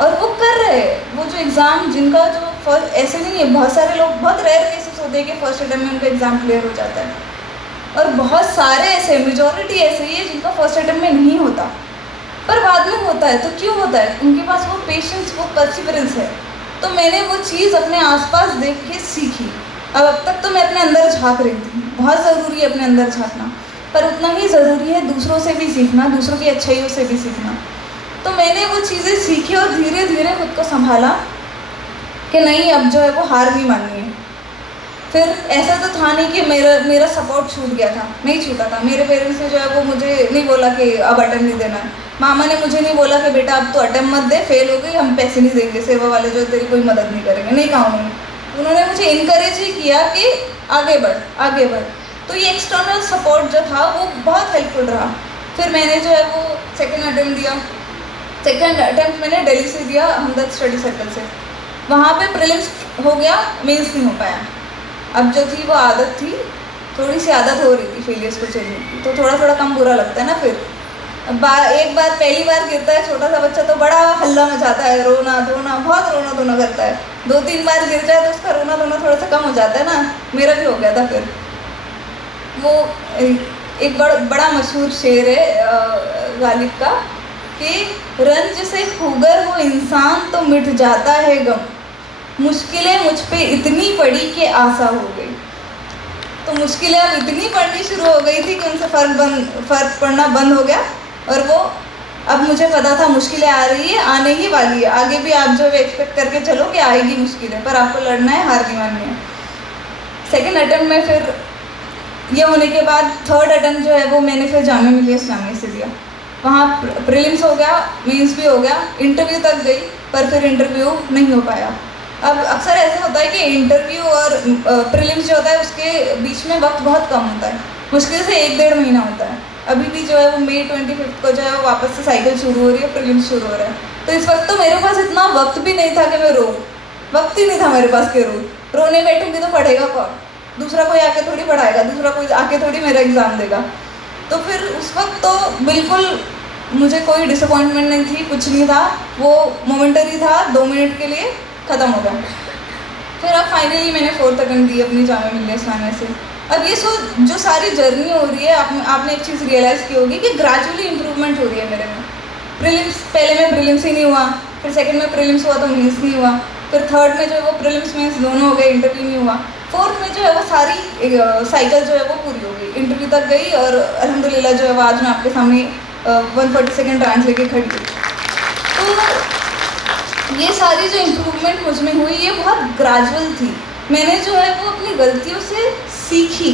और वो कर रहे हैं। वो जो एग्ज़ाम जिनका जो फर्स्ट, ऐसे नहीं है, बहुत सारे लोग, बहुत रेयर केसेस होते हैं कि फर्स्ट अटेम्प्ट में उनका एग्ज़ाम क्लियर हो जाता है, और बहुत सारे ऐसे, मेजॉरिटी ऐसे ही है जिनका फर्स्ट अटेम्प्ट में नहीं होता पर बाद में होता है। तो क्यों होता है? उनके पास वो पेशेंस, वो परसिवरेंस है। तो मैंने वो चीज़ अपने आसपास देख के सीखी। अब तक तो मैं अपने अंदर झांक रही थी, बहुत ज़रूरी है अपने अंदर झांकना, पर उतना ही ज़रूरी है दूसरों से भी सीखना, दूसरों की अच्छाइयों से भी सीखना। तो मैंने वो चीज़ें सीखी और धीरे धीरे खुद को संभाला कि नहीं, अब जो है वो हार नहीं माननी है। फिर ऐसा तो था नहीं कि मेरा सपोर्ट छूट गया था, नहीं छूटा था। मेरे पेरेंट्स ने जो है वो मुझे नहीं बोला कि अब अटेम्प्ट नहीं देना है। मामा ने मुझे नहीं बोला कि बेटा अब तो अटेम्प्ट मत दे, फेल हो गई, हम पैसे नहीं देंगे, सेवा वाले जो तेरी कोई मदद नहीं करेंगे, नहीं कहा उन्होंने। उन्होंने मुझे इनकरेज ही किया कि आगे बढ़, आगे बढ़। तो ये एक्सटर्नल सपोर्ट जो था वो बहुत हेल्पफुल रहा। फिर मैंने जो है वो सेकेंड अटेम्प्ट दिया। सेकेंड अटेम्प्ट मैंने दिल्ली से दिया, हमदर्द स्टडी सर्कल से। वहाँ पे प्रीलिम्स हो गया, मेंस नहीं हो पाया। अब जो थी वो आदत थी, थोड़ी सी आदत हो रही थी फेलियर्स को झेलने की, तो थोड़ा थोड़ा कम बुरा लगता है ना। फिर एक बार, पहली बार गिरता है छोटा सा बच्चा तो बड़ा हल्ला मचाता है, रोना धोना, बहुत रोना धोना करता है। 2-3 बार गिर जाए तो उसका रोना धोना थोड़ा सा कम हो जाता है ना। मेरा भी हो गया था। फिर वो एक बड़ा मशहूर शेर है गालिब का कि रंज से खुगर वो इंसान तो मिट जाता है गम, मुश्किलें मुझ पे इतनी पड़ी कि आशा हो गई। तो मुश्किलें अब इतनी पड़नी शुरू हो गई थी कि उनसे फ़र्क पड़ना बंद हो गया। और वो अब मुझे पता था मुश्किलें आ रही है, आने ही वाली है। आगे भी आप जो एक्सपेक्ट करके चलो कि आएगी मुश्किलें, पर आपको लड़ना है, हार नहीं माननी है। सेकेंड अटेम्प्ट में फिर ये होने के बाद थर्ड अटेम्प्ट जो है वो मैंने फिर जामिया मिलिया इस्लामिया से दिया। वहाँ प्रीलिम्स हो गया, मेंस भी हो गया, इंटरव्यू तक गई, पर फिर इंटरव्यू नहीं हो पाया। अब अक्सर ऐसा होता है कि इंटरव्यू और प्रीलिम्स जो होता है उसके बीच में वक्त बहुत कम होता है, मुश्किल से 1-1.5 महीना होता है। अभी भी जो है वो मई 25 को जो है वो वापस से साइकिल शुरू हो रही है, प्रीलिम्स शुरू हो रहा है। तो इस वक्त तो मेरे पास इतना वक्त भी नहीं था कि मैं रो, वक्त ही नहीं था मेरे पास कि रोने बैठूंगी तो पढ़ेगा कौन? दूसरा कोई आके थोड़ी पढ़ाएगा, दूसरा कोई आके थोड़ी मेरा एग्ज़ाम देगा। तो फिर उस वक्त तो बिल्कुल मुझे कोई डिसअपॉइंटमेंट नहीं थी, कुछ नहीं था। वो मोमेंटरी था, 2 मिनट के लिए ख़त्म हो गया। फिर अब फाइनली मैंने 4th अटेम्प्ट दी अपनी जामिया मिलिया इस्लामिया से। अब ये जो सारी जर्नी हो रही है, आपने एक चीज़ रियलाइज़ की होगी कि ग्रेजुअली इम्प्रूवमेंट हो रही है मेरे में। प्रीलिम्स, पहले में प्रीलिम्स ही नहीं हुआ, फिर सेकंड में प्रीलिम्स हुआ तो मेंस नहीं हुआ, फिर थर्ड में जो है वो प्रीलिम्स मेंस दोनों हो गए, इंटरव्यू नहीं हुआ। फोर्थ में जो है वो सारी साइकिल जो है वो पूरी हो गई, इंटरव्यू तक गई, और अल्हम्दुलिल्लाह जो है वो आज मैं आपके सामने 142nd रैंक लेके खड़ी हूँ। तो ये सारी जो इम्प्रूवमेंट मुझ में हुई ये बहुत ग्रेजुअल थी। मैंने जो है वो अपनी गलतियों से सीखी,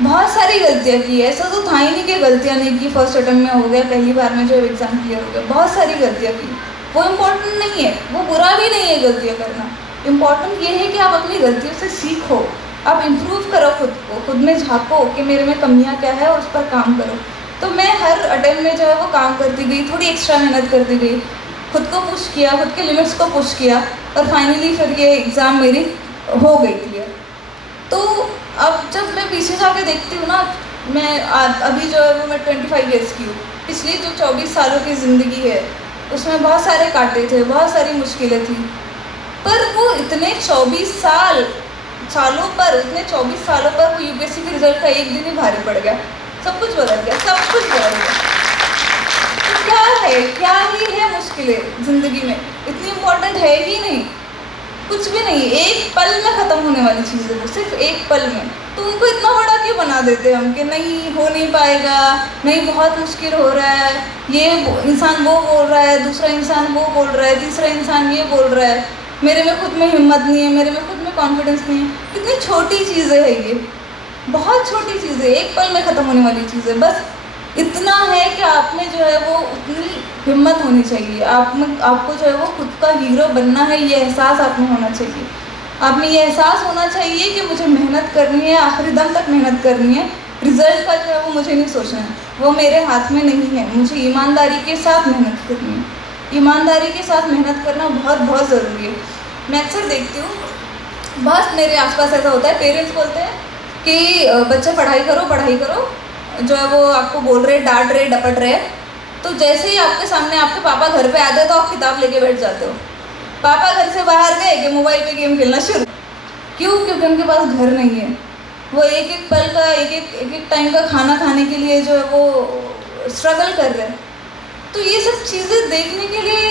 बहुत सारी गलतियाँ की। ऐसा तो था ही नहीं कि गलतियाँ नहीं की, फर्स्ट अटेम्प्ट में हो गया, पहली बार में जो एग्ज़ाम क्लियर हो गया। बहुत सारी गलतियाँ की, वो इम्पोर्टेंट नहीं है, वो बुरा भी नहीं है गलतियाँ करना। इम्पॉर्टेंट ये है कि आप अपनी गलतियों से सीखो, आप इम्प्रूव करो खुद को, खुद में झाँको कि मेरे में कमियाँ क्या है और उस पर काम करो। तो मैं हर अटेम्प्ट में जो है वो काम करती गई, थोड़ी एक्स्ट्रा मेहनत करती गई, खुद को पुश किया, खुद के लिमिट्स को पुश किया और फाइनली फिर ये एग्ज़ाम मेरी हो गई क्लियर। तो अब जब मैं पीछे जाके देखती हूँ ना, मैं अभी जो है वो मैं 25 ईयर्स की हूँ। पिछली जो 24 सालों की ज़िंदगी है उसमें बहुत सारे कांटे थे, बहुत सारी मुश्किलें थी, पर वो इतने 24 सालों पर वो यूपीएससी के रिजल्ट का एक दिन ही भारी पड़ गया, सब कुछ बदल गया, सब कुछ बदल गया। तो क्या ही है मुश्किलें ज़िंदगी में, इतनी इम्पोर्टेंट है ही नहीं, कुछ भी नहीं, एक पल में ख़त्म होने वाली चीज़ है वो, सिर्फ एक पल में। तो उनको इतना बड़ा क्यों बना देते हैं हम कि नहीं हो नहीं पाएगा, नहीं बहुत मुश्किल हो रहा है, ये इंसान वो बोल रहा है, दूसरा इंसान वो बोल रहा है, तीसरा इंसान ये बोल रहा है, मेरे में खुद में हिम्मत नहीं है, मेरे में खुद में कॉन्फिडेंस नहीं है। कितनी छोटी चीज़ें है ये, बहुत छोटी चीज़ें, एक पल में ख़त्म होने वाली चीज़ें। बस इतना है कि आप में जो है वो उतनी हिम्मत होनी चाहिए, आपको जो है वो खुद का हीरो बनना है, ये एहसास आप में होना चाहिए। आप में ये एहसास होना चाहिए कि मुझे मेहनत करनी है, आखिरी दम तक मेहनत करनी है, रिजल्ट का जो है वो मुझे नहीं सोचना है, वो मेरे हाथ में नहीं है, मुझे ईमानदारी के साथ मेहनत करनी है। ईमानदारी के साथ मेहनत करना बहुत बहुत ज़रूरी है। मैं अक्सर देखती हूँ, बहुत मेरे आसपास ऐसा होता है, पेरेंट्स बोलते हैं कि बच्चे पढ़ाई करो, जो है वो आपको बोल रहे, डांट रहे, डपट रहे, तो जैसे ही आपके सामने आपके पापा घर पे आते हैं तो आप किताब लेके बैठ जाते हो। पापा घर से बाहर गए कि मोबाइल पे गेम खेलना शुरू। क्यों? क्योंकि उनके पास घर नहीं है। वो एक एक पल का, एक एक टाइम का खाना खाने के लिए जो है वो स्ट्रगल कर रहे हैं। तो ये सब चीज़ें देखने के लिए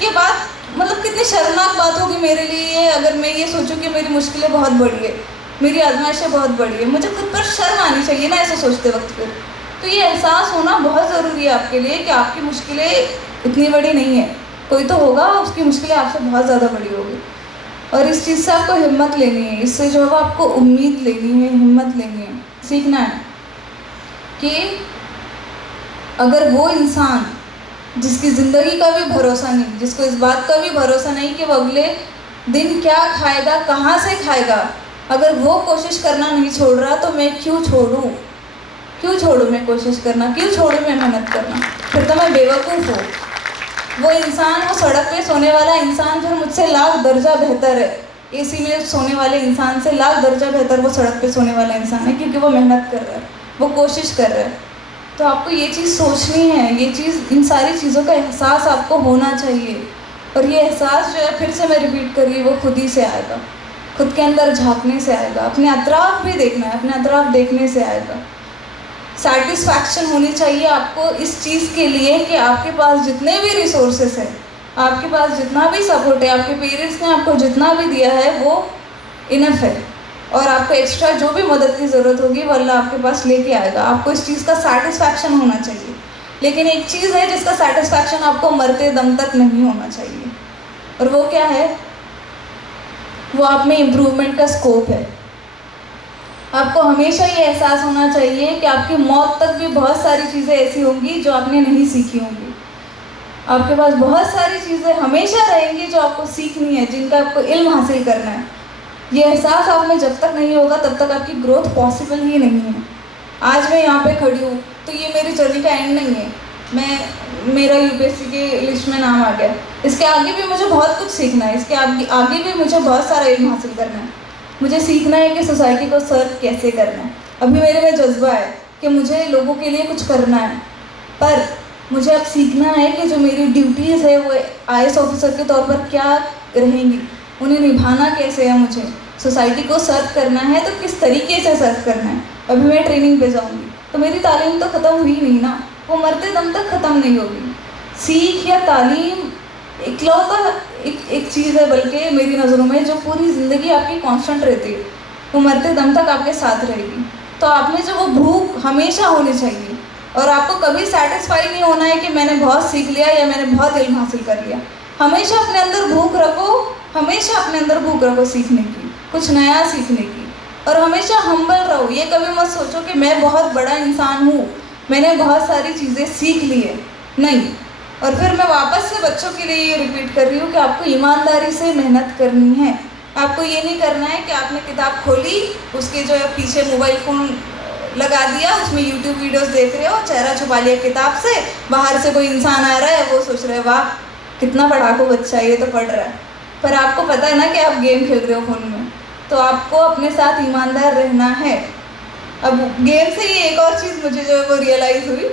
के बाद मतलब कितनी शर्मनाक बात होगी मेरे लिए अगर मैं ये सोचूं कि मेरी मुश्किलें बहुत बड़ी है, मेरी आजमाइशें बहुत बड़ी है। मुझे खुद पर शर्म आनी चाहिए ना ऐसा सोचते वक्त फिर। तो ये एहसास होना बहुत ज़रूरी है आपके लिए कि आपकी मुश्किलें इतनी बड़ी नहीं है। कोई तो होगा उसकी मुश्किलें आपसे बहुत ज़्यादा बड़ी होगी, और इस चीज़ से आपको हिम्मत लेनी है, इससे जो है आपको उम्मीद लेनी है, हिम्मत लेनी है, सीखना है कि अगर वो इंसान जिसकी ज़िंदगी का भी भरोसा नहीं, जिसको इस बात का भी भरोसा नहीं कि वो अगले दिन क्या खाएगा, कहाँ से खाएगा, अगर वो कोशिश करना नहीं छोड़ रहा तो मैं क्यों छोड़ूँ मैं कोशिश करना, क्यों छोड़ूँ मैं मेहनत करना? फिर तो मैं बेवकूफ़ हूँ। वो इंसान, वो सड़क पे सोने वाला इंसान फिर मुझसे लाख दर्जा बेहतर है, एसी में सोने वाले इंसान से लाख दर्जा बेहतर वो सड़क पे सोने वाला इंसान है, क्योंकि वो मेहनत कर रहा है, वो कोशिश कर रहा है। तो आपको ये चीज़ सोचनी है, ये चीज़, इन सारी चीज़ों का एहसास आपको होना चाहिए। और ये एहसास जो है, फिर से मैं रिपीट कर रही हूँ, वो खुद ही से आएगा, खुद के अंदर झांकने से आएगा, अपने अतराफ भी देखना है, अपने अतराफ देखने से आएगा। सेटिस्फैक्शन होनी चाहिए आपको इस चीज़ के लिए कि आपके पास जितने भी रिसोर्सेस हैं, आपके पास जितना भी सपोर्ट है, आपके पेरेंट्स ने आपको जितना भी दिया है वो इनफ है, और आपको एक्स्ट्रा जो भी मदद की ज़रूरत होगी वो अल्लाह आपके पास लेके आएगा। आपको इस चीज़ का सेटिस्फैक्शन होना चाहिए। लेकिन एक चीज़ है जिसका सेटिस्फैक्शन आपको मरते दम तक नहीं होना चाहिए, और वो क्या है? वो आप में इम्प्रूवमेंट का स्कोप है। आपको हमेशा ये एहसास होना चाहिए कि आपकी मौत तक भी बहुत सारी चीज़ें ऐसी होंगी जो आपने नहीं सीखी होंगी। आपके पास बहुत सारी चीज़ें हमेशा रहेंगी जो आपको सीखनी है, जिनका आपको इल्म हासिल करना है। ये एहसास आप में जब तक नहीं होगा तब तक आपकी ग्रोथ पॉसिबल ही नहीं है। आज मैं यहाँ पे खड़ी हूँ तो ये मेरी जर्नी का एंड नहीं है। मेरा यूपीएससी के लिस्ट में नाम आ गया, इसके आगे भी मुझे बहुत कुछ सीखना है, इसके आगे भी मुझे बहुत सारा इल्म हासिल करना है। मुझे सीखना है कि सोसाइटी को सर्व कैसे करना है। अभी मेरे में जज्बा है कि मुझे लोगों के लिए कुछ करना है, पर मुझे अब सीखना है कि जो मेरी ड्यूटीज़ है वो आईएएस ऑफिसर के तौर पर क्या रहेंगी, उन्हें निभाना कैसे है। मुझे सोसाइटी को सर्व करना है तो किस तरीके से सर्व करना है। अभी मैं ट्रेनिंग पे जाऊँगी तो मेरी तालीम तो ख़त्म हुई नहीं ना, वो मरते दम तक ख़त्म नहीं होगी। सीख या तालीम इकलौता एक चीज़ है बल्कि मेरी नज़रों में जो पूरी ज़िंदगी आपकी कांस्टेंट रहती है, वो मरते दम तक आपके साथ रहेगी। तो आप में जो वो भूख हमेशा होनी चाहिए, और आपको कभी सेटिस्फाई नहीं होना है कि मैंने बहुत सीख लिया या मैंने बहुत इल्म हासिल कर लिया। हमेशा अपने अंदर भूख रखो, हमेशा अपने अंदर भूख रखो सीखने की, कुछ नया सीखने की, और हमेशा हम्बल रहो। ये कभी मत सोचो कि मैं बहुत बड़ा इंसान हूँ, मैंने बहुत सारी चीज़ें सीख ली है, नहीं। और फिर मैं वापस से बच्चों के लिए ये रिपीट कर रही हूँ कि आपको ईमानदारी से मेहनत करनी है। आपको ये नहीं करना है कि आपने किताब खोली, उसके जो है पीछे मोबाइल फ़ोन लगा दिया, उसमें यूट्यूब वीडियोस देख रहे हो, चेहरा छुपा लिया किताब से, बाहर से कोई इंसान आ रहा है, वो सोच रहे वाह कितना पढ़ाकू बच्चा है, ये तो पढ़ रहा है, पर आपको पता है ना कि आप गेम खेल रहे हो फ़ोन में, तो आपको अपने साथ ईमानदार रहना है। अब गेम से ही एक और चीज़ मुझे जो है वो रियलाइज़ हुई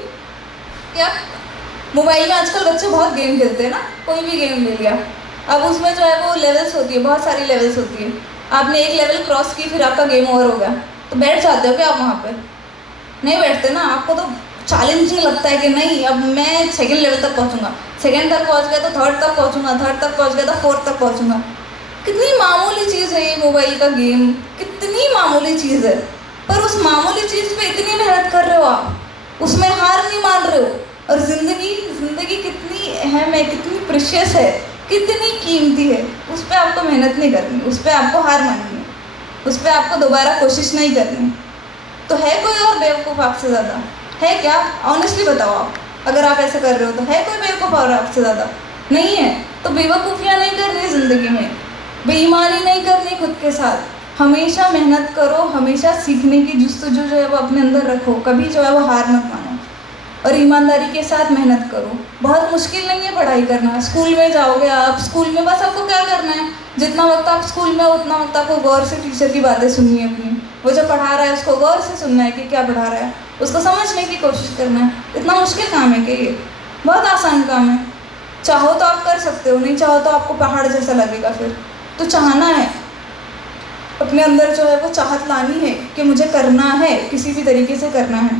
कि आप मोबाइल में आजकल बच्चे बहुत गेम खेलते हैं ना, कोई भी गेम ले लिया, अब उसमें जो है वो लेवल्स होती है, बहुत सारी लेवल्स होती है। आपने एक लेवल क्रॉस की, फिर आपका गेम ओवर हो गया, तो बैठ जाते हो क्या आप वहाँ पे? नहीं बैठते ना, आपको तो चैलेंजिंग लगता है कि नहीं अब मैं सेकंड लेवल तक पहुँचूंगा, सेकंड तक पहुँच गया तो थर्ड तक पहुँचूंगा, थर्ड तक पहुँच गया तो फोर्थ तक पहुँचूंगा। कितनी मामूली चीज़ है ये मोबाइल का गेम, कितनी मामूली चीज़ है, पर उस मामूली चीज़ पे इतनी मेहनत कर रहे हो आप, उसमें हार नहीं मान रहे हो। और ज़िंदगी कितनी अहम है, कितनी प्रेशियस है, कितनी कीमती है, उस पर आपको मेहनत नहीं करनी, उस पर आपको हार माननी है, उस पर आपको दोबारा कोशिश नहीं करनी। तो है कोई और बेवकूफ़ आपसे ज़्यादा? है क्या? ऑनेस्टली बताओ आप, अगर आप ऐसे कर रहे हो तो है कोई बेवकूफ़ और आपसे ज़्यादा? नहीं है। तो बेवकूफ़ियाँ नहीं करनी ज़िंदगी में, बेईमानी नहीं करनी खुद के साथ, हमेशा मेहनत करो, हमेशा सीखने की जुस्तजू जो है वो अपने अंदर रखो, कभी जो है वो हार मत मानो, और ईमानदारी के साथ मेहनत करो। बहुत मुश्किल नहीं है पढ़ाई करना, स्कूल में जाओगे आप, स्कूल में बस आपको क्या करना है, जितना वक्त आप स्कूल में हो उतना वक्त आपको गौर से टीचर की बातें सुननी है अपनी, वो जो पढ़ा रहा है उसको गौर से सुनना है कि क्या पढ़ा रहा है, उसको समझने की कोशिश करना है। इतना मुश्किल काम है कि ये बहुत आसान काम है, चाहो तो आप कर सकते हो, नहीं चाहो तो आपको पहाड़ जैसा लगेगा फिर। तो चाहना है, अपने अंदर जो है वो चाहत लानी है कि मुझे करना है, किसी भी तरीके से करना है।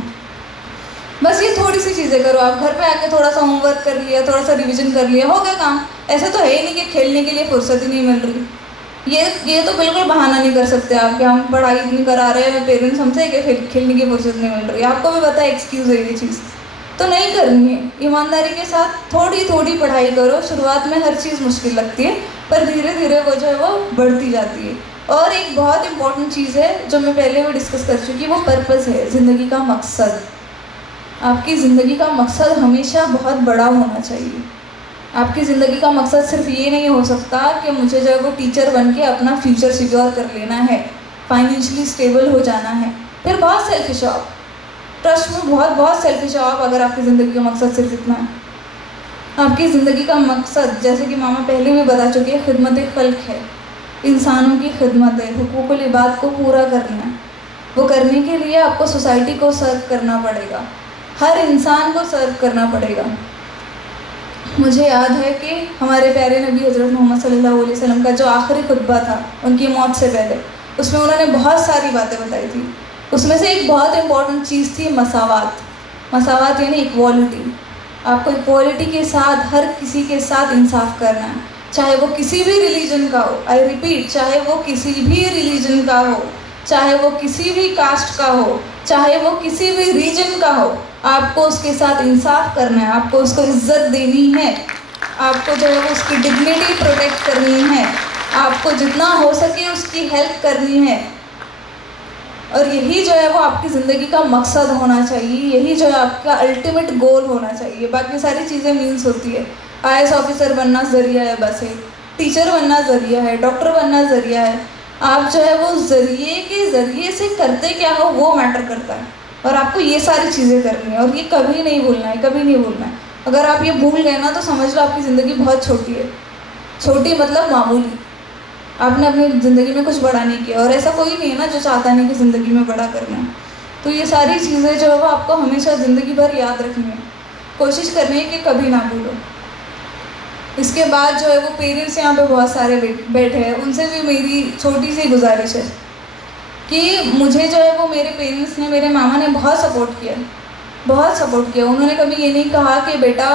बस ये थोड़ी सी चीज़ें करो आप, घर पे आके थोड़ा सा होमवर्क कर लिया, थोड़ा सा रिवीजन कर लिया, हो गया काम। ऐसे तो है ही नहीं कि खेलने के लिए फुर्सत ही नहीं मिल रही, ये तो बिल्कुल बहाना नहीं कर सकते आप कि हम पढ़ाई इतनी करा रहे हैं, पेरेंट्स हमसे कि खेलने की फुर्सत नहीं मिल रही, आपको भी पता है एक्सक्यूज़ है ये चीज़, तो नहीं करनी है। ईमानदारी के साथ थोड़ी थोड़ी पढ़ाई करो, शुरुआत में हर चीज़ मुश्किल लगती है, पर धीरे धीरे वो जो है वो बढ़ती जाती है। और एक बहुत इंपॉर्टेंट चीज़ है जो मैं पहले भी डिस्कस कर चुकी, वो पर्पज़ है, ज़िंदगी का मकसद। आपकी ज़िंदगी का मकसद हमेशा बहुत बड़ा होना चाहिए। आपकी ज़िंदगी का मकसद सिर्फ ये नहीं हो सकता कि मुझे जो है वो टीचर बन के अपना फ्यूचर सिक्योर कर लेना है, फाइनेंशियली स्टेबल हो जाना है, फिर बहुत सेल्फिश हो आप, ट्रस्ट में बहुत सेल्फिश हो आप अगर आपकी ज़िंदगी का मकसद सिर्फ इतना है। आपकी ज़िंदगी का मकसद, जैसे कि मामा पहले भी बता चुकी है, खिदमत खल्क है, इंसानों की खिदमत है, हुकूकुल इबाद को पूरा करना है। वो करने के लिए आपको सोसाइटी को सर्व करना पड़ेगा, हर इंसान को सर्व करना पड़ेगा। मुझे याद है कि हमारे प्यारे नबी हज़रत मोहम्मद सल्लल्लाहु अलैहि वसल्लम का जो आखिरी खुतबा था उनकी मौत से पहले, उसमें उन्होंने बहुत सारी बातें बताई थी। उसमें से एक बहुत इंपॉर्टेंट चीज़ थी मसावात। मसावात यानी इक्वालिटी। आपको इक्वालिटी के साथ हर किसी के साथ इंसाफ करना है, चाहे वो किसी भी रिलीजन का हो। आई रिपीट, चाहे वो किसी भी रिलीजन का हो, चाहे वो किसी भी कास्ट का हो, चाहे वो किसी भी रीजन का हो, आपको उसके साथ इंसाफ करना है, आपको उसको इज्जत देनी है, आपको जो है वो उसकी डिग्निटी प्रोटेक्ट करनी है, आपको जितना हो सके उसकी हेल्प करनी है। और यही जो है वो आपकी ज़िंदगी का मकसद होना चाहिए, यही जो है आपका अल्टीमेट गोल होना चाहिए। बाकी सारी चीज़ें मीन्स होती है। IAS ऑफिसर बनना ज़रिया है, बस है, टीचर बनना ज़रिया है, डॉक्टर बनना ज़रिया है। आप जो है वो ज़रिए के ज़रिए से करते क्या हो वो मैटर करता है, और आपको ये सारी चीज़ें करनी है, और ये कभी नहीं भूलना है, कभी नहीं भूलना है। अगर आप ये भूल गए ना तो समझ लो आपकी ज़िंदगी बहुत छोटी है। छोटी मतलब मामूली, आपने अपनी ज़िंदगी में कुछ बड़ा नहीं किया, और ऐसा कोई नहीं है ना जो चाहता नहीं कि ज़िंदगी में बड़ा करना है। तो ये सारी चीज़ें जो है वो आपको हमेशा ज़िंदगी भर याद रखनी है, कोशिश करनी है कि कभी ना भूलो। इसके बाद जो है वो पेरेंट्स यहाँ पे बहुत सारे बैठे हैं, उनसे भी मेरी छोटी सी गुजारिश है कि मुझे जो है वो मेरे पेरेंट्स ने, मेरे मामा ने बहुत सपोर्ट किया, बहुत सपोर्ट किया। उन्होंने कभी ये नहीं कहा कि बेटा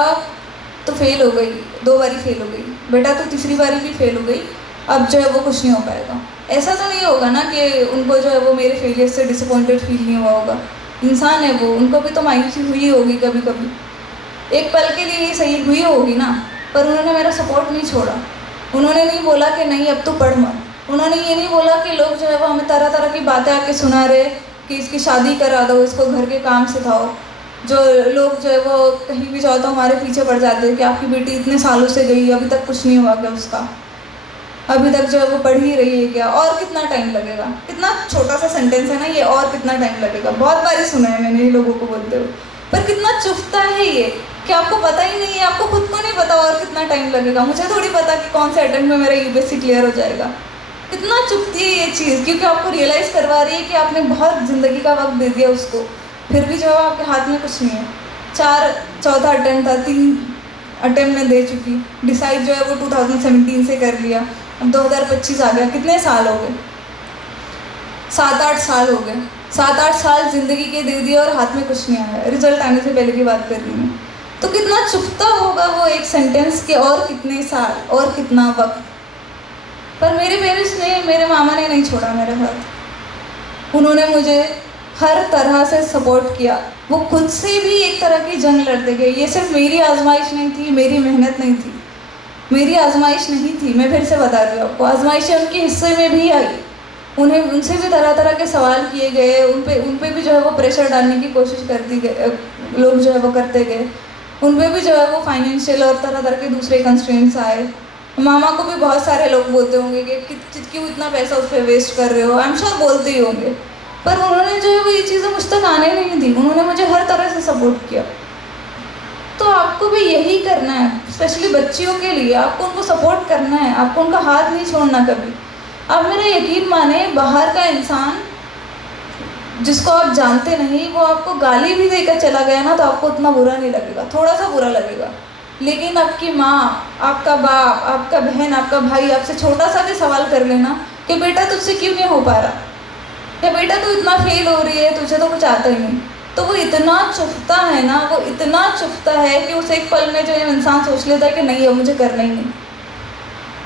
तो फेल हो गई, 2 बारी फेल हो गई, बेटा तो तीसरी बारी भी फेल हो गई, अब जो है वो कुछ नहीं हो पाएगा। ऐसा तो नहीं होगा ना कि उनको जो है वो मेरे फेलियर से डिसअपॉइंटेड फील नहीं हुआ होगा। इंसान है वो, उनको भी तो मायूसी हुई होगी कभी कभी, एक पल के लिए ही सही हुई होगी ना, पर उन्होंने मेरा सपोर्ट नहीं छोड़ा। उन्होंने नहीं बोला कि नहीं अब तो पढ़ मत, उन्होंने ये नहीं बोला कि लोग जो है वो हमें तरह तरह की बातें आके सुना रहे कि इसकी शादी करा दो, इसको घर के काम सिखाओ। जो लोग जो है वो कहीं भी जाओ तो हमारे पीछे पड़ जाते हैं कि आपकी बेटी इतने सालों से गई, अभी तक कुछ नहीं हुआ क्या उसका, अभी तक जो है वो पढ़ ही रही है क्या, और कितना टाइम लगेगा। कितना छोटा सा सेंटेंस है ना ये, और कितना टाइम लगेगा, बहुत बारी सुना है मैंने ये लोगों को बोलते हुए। पर कितना चुभता है ये कि आपको पता ही नहीं है, आपको खुद को नहीं पता और कितना टाइम लगेगा। मुझे थोड़ी पता कि कौन से अटेम्प्ट में मेरा यूपीएससी क्लियर हो जाएगा। कितना चुभती है ये चीज़, क्योंकि आपको रियलाइज़ करवा रही है कि आपने बहुत ज़िंदगी का वक्त दे दिया उसको, फिर भी जो है आपके हाथ में कुछ नहीं है। चौथा अटेम्प्ट था, 3 अटेम्प्ट में दे चुकी, डिसाइड जो है वो 2017 से कर लिया, अब 2025 आ गया, कितने साल हो गए? 7-8 साल हो गए। 7-8 साल ज़िंदगी के दे दिए और हाथ में कुछ नहीं आया। रिजल्ट आने से पहले की बात कर रही हूँ। तो कितना चुभता होगा वो एक सेंटेंस के, और कितने साल और कितना वक्त। पर मेरे पेरेंट्स ने, मेरे मामा ने नहीं छोड़ा मेरा हाथ। उन्होंने मुझे हर तरह से सपोर्ट किया। वो खुद से भी एक तरह की जंग लड़ते गए। ये सिर्फ मेरी आजमाइश नहीं थी, मेरी मेहनत नहीं थी, मेरी आजमाइश नहीं थी। मैं फिर से बता रही हूँ आपको, आजमाइशें उनके हिस्से में भी आई। उनसे भी तरह तरह के सवाल किए गए, उन पे भी जो है वो प्रेशर डालने की कोशिश करती गए, लोग जो है वो करते गए। उन पे भी जो है वो फाइनेंशियल और तरह तरह के दूसरे कंस्ट्रेंट्स आए। मामा को भी बहुत सारे लोग बोलते होंगे कि क्यों इतना पैसा उस पर वेस्ट कर रहे हो, आई एम श्योर बोलते ही होंगे। पर उन्होंने जो है वो ये चीज़ें मुझ तक आने नहीं दी। उन्होंने मुझे हर तरह से सपोर्ट किया। तो आपको भी यही करना है, स्पेशली बच्चियों के लिए। आपको उनको सपोर्ट करना है, आपको उनका हाथ नहीं छोड़ना कभी। आप मेरा यकीन माने, बाहर का इंसान जिसको आप जानते नहीं, वो आपको गाली भी देकर चला गया ना, तो आपको उतना बुरा नहीं लगेगा, थोड़ा सा बुरा लगेगा। लेकिन आपकी माँ, आपका बाप, आपका बहन, आपका भाई आपसे छोटा सा भी सवाल कर लेना कि बेटा तुझसे क्यों नहीं हो पा रहा, या बेटा तू इतना फेल हो रही है, तुझे तो कुछ आता ही नहीं, तो वो इतना चुभता है ना, वो इतना चुभता है कि उस एक पल में जो इंसान सोच लेता है कि नहीं अब मुझे करना ही नहीं।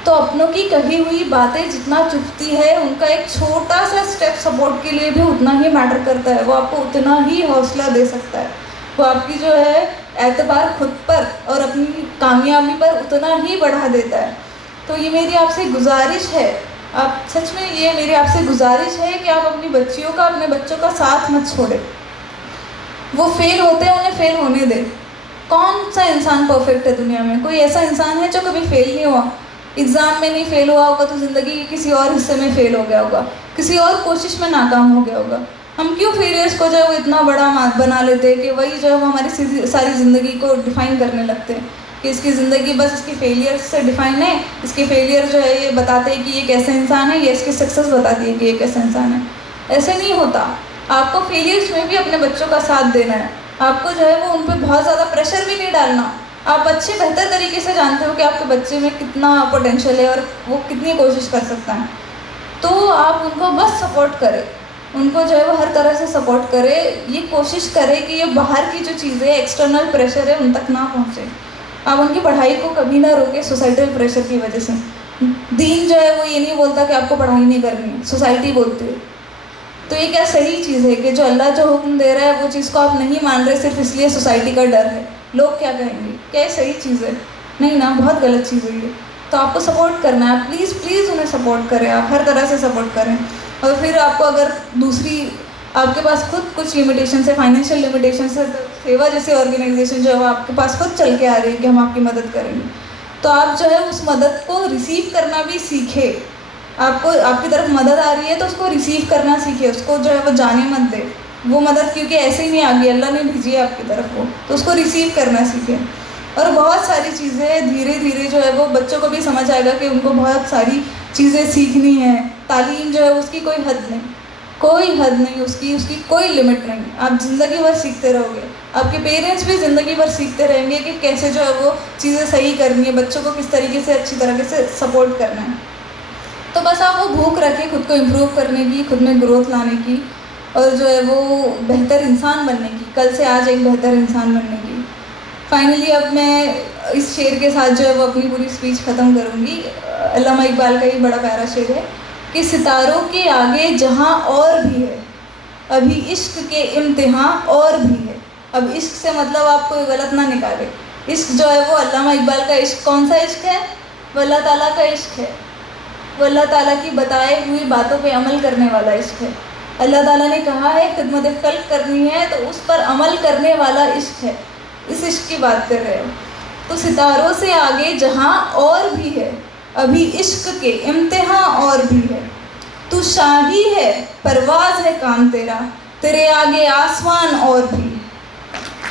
तो अपनों की कही हुई बातें जितना चुभती है, उनका एक छोटा सा स्टेप सपोर्ट के लिए भी उतना ही मैटर करता है। वो आपको उतना ही हौसला दे सकता है। वो आपकी जो है एतबार खुद पर और अपनी कामयाबी पर उतना ही बढ़ा देता है। तो ये मेरी आपसे गुजारिश है, आप सच में, ये मेरी आपसे गुजारिश है कि आप अपनी बच्चियों का, अपने बच्चों का साथ मत छोड़ें। वो फेल होते हैं, उन्हें फेल होने दें। कौन सा इंसान परफेक्ट है दुनिया में? कोई ऐसा इंसान है जो कभी फेल नहीं हुआ? एग्ज़ाम में नहीं फेल हुआ होगा तो ज़िंदगी के किसी और हिस्से में फेल हो गया होगा, किसी और कोशिश में नाकाम हो गया होगा। हम क्यों फेलियर्स को जो है वो इतना बड़ा बना लेते हैं कि वही जो है वो हमारी सारी ज़िंदगी को डिफ़ाइन करने लगते हैं कि इसकी ज़िंदगी बस इसकी फेलियर से डिफ़ाइन है। इसके फेलियर जो है ये बताते हैं कि ये कैसा इंसान है, ये इसकी सक्सेस बताती है कि ये कैसा इंसान है। ऐसे नहीं होता। आपको फेलियर्स में भी अपने बच्चों का साथ देना है। आपको जो है वो उन पर बहुत ज़्यादा प्रेशर भी नहीं डालना। आप अच्छे बेहतर तरीके से जानते हो कि आपके बच्चे में कितना पोटेंशियल है और वो कितनी कोशिश कर सकता है। तो आप उनको बस सपोर्ट करें, उनको जो है वो हर तरह से सपोर्ट करें। ये कोशिश करें कि ये बाहर की जो चीज़ें, एक्सटर्नल प्रेशर है, उन तक ना पहुँचे। आप उनकी पढ़ाई को कभी ना रोकें सोसाइटल प्रेशर की वजह से। दीन जो है वो ये नहीं बोलता कि आपको पढ़ाई नहीं करनी है, सोसाइटी बोलती है। तो ये क्या सही चीज़ है कि जो अल्लाह जो हुक्म दे रहा है वो चीज़ को आप नहीं मान रहे सिर्फ इसलिए सोसाइटी का डर है, लोग क्या कहेंगे? क्या ये सही चीज़ है? नहीं ना, बहुत गलत चीज़ है ये। तो आपको सपोर्ट करना है, प्लीज़ प्लीज़ उन्हें सपोर्ट करें, आप हर तरह से सपोर्ट करें। और फिर आपको अगर दूसरी, आपके पास खुद कुछ लिमिटेशन है, फाइनेंशियल लिमिटेशन है, तो सेवा जैसे ऑर्गेनाइजेशन जो है वो आपके पास खुद चल के आ रही है कि हम आपकी मदद करेंगे, तो आप जो है उस मदद को रिसीव करना भी सीखें। आपको आपकी तरफ मदद आ रही है तो उसको रिसीव करना सीखे, उसको जो है वो जाने मत दे। वो मदद क्योंकि ऐसे ही नहीं आ गई, अल्लाह ने भेजी है आपकी तरफ वो, तो उसको रिसीव करना सीखे। और बहुत सारी चीज़ें धीरे धीरे जो है वो बच्चों को भी समझ आएगा कि उनको बहुत सारी चीज़ें सीखनी है। तालीम जो है उसकी कोई हद नहीं, कोई हद नहीं, उसकी कोई लिमिट नहीं। आप ज़िंदगी भर सीखते रहोगे। आपके पेरेंट्स भी ज़िंदगी भर सीखते रहेंगे कि कैसे जो है वो चीज़ें सही करनी है, बच्चों को किस तरीके से अच्छी तरीके से सपोर्ट करना है। तो बस आप वो भूख रखें खुद को इम्प्रूव करने की, खुद में ग्रोथ लाने की, और जो है वो बेहतर इंसान बनने की, कल से आज एक बेहतर इंसान बनने की। फाइनली अब मैं इस शेर के साथ जो है वो अपनी पूरी स्पीच ख़त्म करूँगी। अल्लामा इकबाल का ही बड़ा प्यारा शेर है कि सितारों के आगे जहाँ और भी है, अभी इश्क के इम्तिहान और भी है। अब इश्क से मतलब आप कोई गलत ना निकाले। इश्क जो है वो अल्लामा इकबाल का इश्क कौन सा इश्क है? वो अल्लाह ताला का इश्क है। वो अल्लाह ताला की बताए हुई बातों पे अमल करने वाला इश्क है। अल्लाह ताला ने कहा है खिदमत खल्क करनी है तो उस पर अमल करने वाला इश्क है। इस इश्क की बात कर रहे हो। तो सितारों से आगे जहाँ और भी है, अभी इश्क के इम्तिहान और भी है। तू शाही है, परवाज़ है काम तेरा, तेरे आगे आसमान और भी।